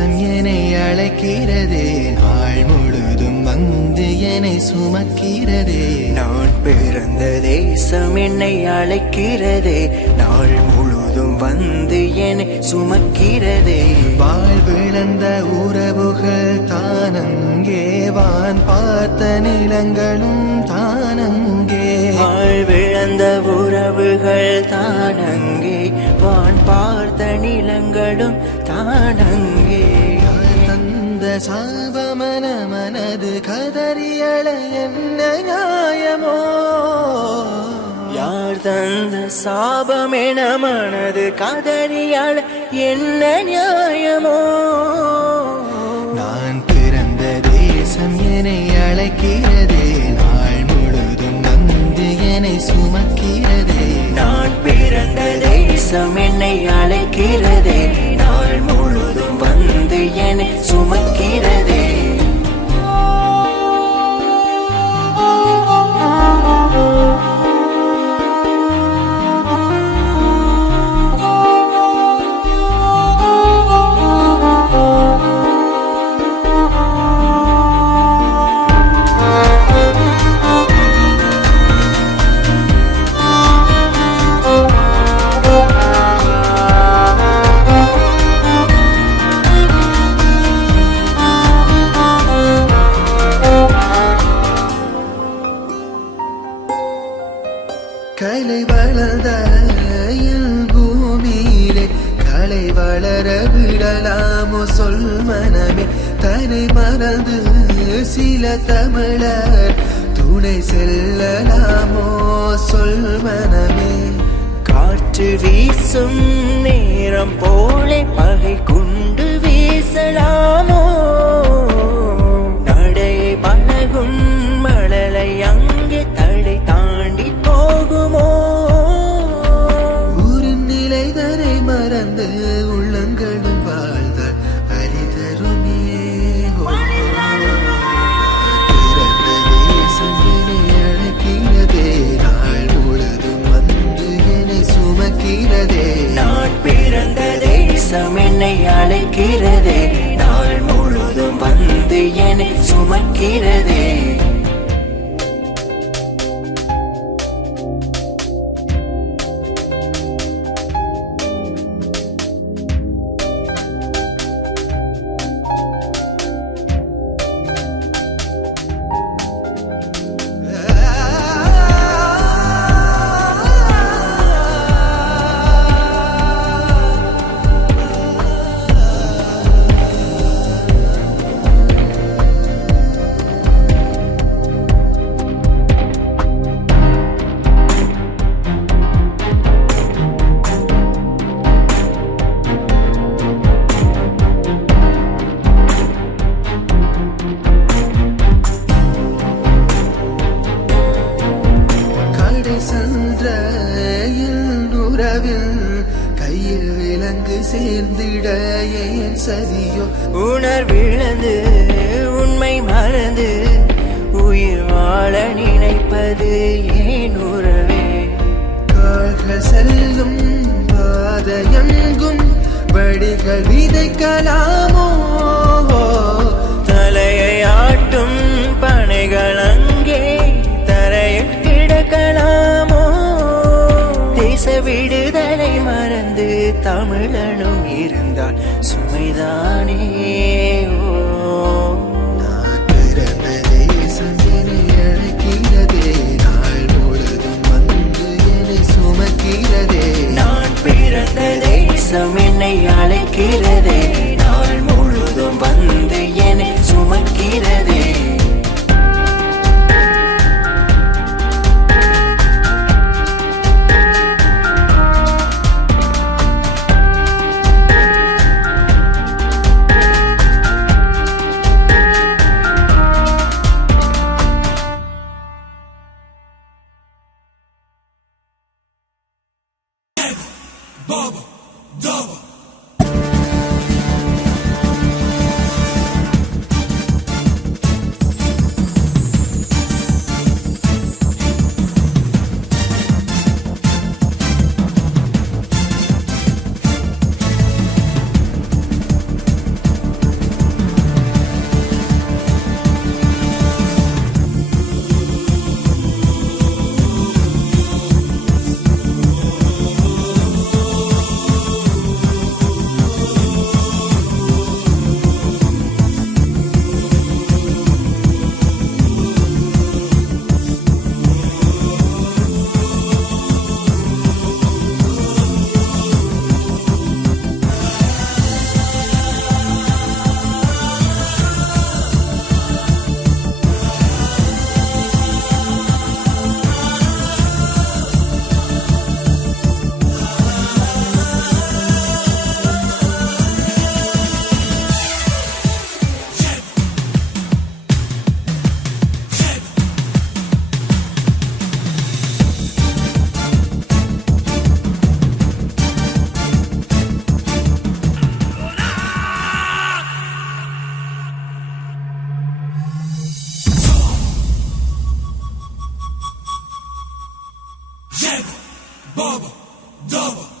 தேசம் என்னை அழைக்கிறதே, நாள் முழுதும் வந்து என்னை சுமக்கிறதே. நான் பிறந்த தேசம் என்னை அழைக்கிறதே, நாள் முழுதும் வந்து என்னை சுமக்கிறதே. வாழ்விழந்த உறவுகள் தானங்கே, வான் பார்த்த நிலங்களும் தானங்கே. வாழ்விழந்த உறவுகள் தானங்கே, வான் பார்த்த நிலங்களும் தானங்கே. தந்த சாபமன மனது கதறியள என்ன நியாயமோ? யார் தந்த சாபமென மனது கதறியள என்ன நியாயமோ? நான் பிறந்த தேசம் என்னை அழைக்கிறதே, நாள் முழுதும் வந்து என்னை சுமக்கிறதே. நான் பிறந்த தேசம் என்னை அழைக்கிறதே, நாள் முழுதும் வந்து என்னை சுமக்கிறதே. கலை வளர்ந்த பூமியிலே கலை வளர விடலாமோ சொல் மனமே? தன்னை மறந்து சில தமிழர் துணை செல்லலாமோ சொல் மனமே? காற்று வீசும் நேரம் போலே பகை கொண்டு வீசலாமோ? நடையை பழகும் மழலை அங்கே தடை தாண்டி போகுமோ? ஊரின் நிலை தரை மறந்து உள்ளங்களும் வாழ்ந்தால் அரிதருமே. பிறந்த தேசம் என்னை அழைக்கிறதே, நாள் முழுதும் வந்து என்னை சுமக்கிறதே. நான் பிறந்த தேசம் என்னை அழைக்கிறதே, நாள் முழுதும் வந்து என்னை சுமக்கிறதே. சென்ற உறவில் கையில் விலங்கு சேர்ந்திட ஏன் சரியோ? உணர்விழந்து உண்மை மறந்து உயிர் வாழ நினைப்பது ஏன் உறவே? கால்கள் செல்லும் பாதையெங்கும் வடிகள் விதைக்கலாமோ? தலையை ஆட்டும் பனைகள் அங்கே தரையில் கிடக்கலாமோ? தேச விடுதலை மறந்து தமிழனும் இருந்தால் சுமைதானே. நான் பிறந்த தேசம் என்னை அழைக்கிறதே, நாள் முழுதும் வந்து என்னை சுமக்கிறதே. நான் பிறந்த தேசம் என்னை அழைக்கிறதே, நாள் முழுதும் வந்து என்னை சுமக்கிறதே. Baba, Dava.